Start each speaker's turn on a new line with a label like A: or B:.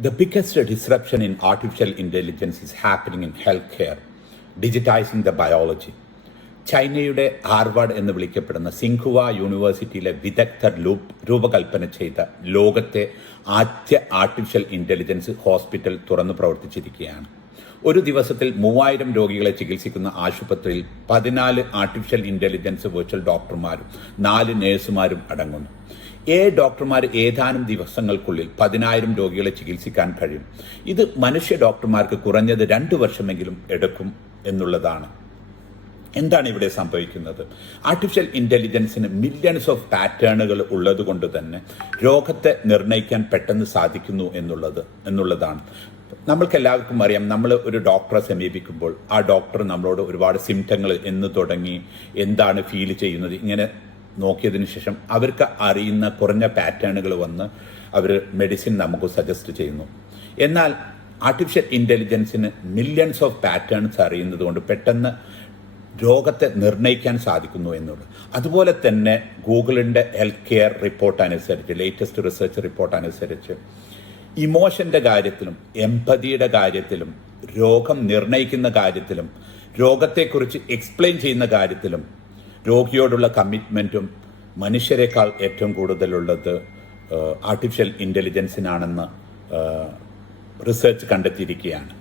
A: The biggest disruption in artificial intelligence is happening in healthcare, digitizing the biology. ചൈനയുടെ Harvard എന്ന് വിളിക്കപ്പെടുന്ന Xinhua യൂണിവേഴ്സിറ്റിയിലെ വിദഗ്ധർ രൂപകൽപ്പന ചെയ്ത ലോകത്തെ ആദ്യ ആർട്ടിഫിഷ്യൽ ഇന്റലിജൻസ് ഹോസ്പിറ്റൽ തുറന്നു പ്രവർത്തിച്ചിരിക്കുകയാണ് ഒരു ദിവസത്തിൽ മൂവായിരം രോഗികളെ ചികിത്സിക്കുന്ന ആശുപത്രിയിൽ പതിനാല് ആർട്ടിഫിഷ്യൽ ഇന്റലിജൻസ് വെർച്വൽ ഡോക്ടർമാരും നാല് നഴ്സുമാരും അടങ്ങുന്നു ഏഴ് ഡോക്ടർമാർ ഏതാനും ദിവസങ്ങൾക്കുള്ളിൽ പതിനായിരം രോഗികളെ ചികിത്സിക്കാൻ കഴിയും. ഇത് മനുഷ്യ ഡോക്ടർമാർക്ക് കുറഞ്ഞത് രണ്ട് വർഷമെങ്കിലും എടുക്കും എന്നുള്ളതാണ്. എന്താണ് ഇവിടെ സംഭവിക്കുന്നത്? ആർട്ടിഫിഷ്യൽ ഇന്റലിജൻസിന് മില്യൺസ് ഓഫ് പാറ്റേണുകൾ ഉള്ളത് കൊണ്ട് തന്നെ രോഗത്തെ നിർണയിക്കാൻ പെട്ടെന്ന് സാധിക്കുന്നു എന്നുള്ളത് എന്നുള്ളതാണ്. നമ്മൾക്ക് എല്ലാവർക്കും അറിയാം നമ്മൾ ഒരു ഡോക്ടറെ സമീപിക്കുമ്പോൾ ആ ഡോക്ടർ നമ്മളോട് ഒരുപാട് സിംറ്റങ്ങൾ എന്ന് തുടങ്ങി എന്താണ് ഫീൽ ചെയ്യുന്നത് ഇങ്ങനെ നോക്കിയതിന് ശേഷം അവർക്ക് അറിയുന്ന കുറഞ്ഞ പാറ്റേണുകൾ വന്ന് അവർ മെഡിസിൻ നമുക്ക് സജസ്റ്റ് ചെയ്യുന്നു. എന്നാൽ ആർട്ടിഫിഷ്യൽ ഇന്റലിജൻസിന് മില്യൺസ് ഓഫ് പാറ്റേൺസ് അറിയുന്നത് കൊണ്ട് പെട്ടെന്ന് രോഗത്തെ നിർണയിക്കാൻ സാധിക്കുന്നു എന്നുള്ളത് അതുപോലെ തന്നെ ഗൂഗിളിന്റെ ഹെൽത്ത് കെയർ റിപ്പോർട്ട് അനുസരിച്ച് ലേറ്റസ്റ്റ് റിസർച്ച് റിപ്പോർട്ട് അനുസരിച്ച് ഇമോഷന്റെ കാര്യത്തിലും എമ്പതിയുടെ കാര്യത്തിലും രോഗം നിർണയിക്കുന്ന കാര്യത്തിലും രോഗത്തെക്കുറിച്ച് എക്സ്പ്ലെയിൻ ചെയ്യുന്ന കാര്യത്തിലും രോഗിയോടുള്ള കമ്മിറ്റ്മെന്റും മനുഷ്യരെക്കാൾ ഏറ്റവും കൂടുതലുള്ളത് ആർട്ടിഫിഷ്യൽ ഇന്റലിജൻസിനാണെന്ന് റിസർച്ച് കണ്ടെത്തിയിരിക്കുകയാണ്.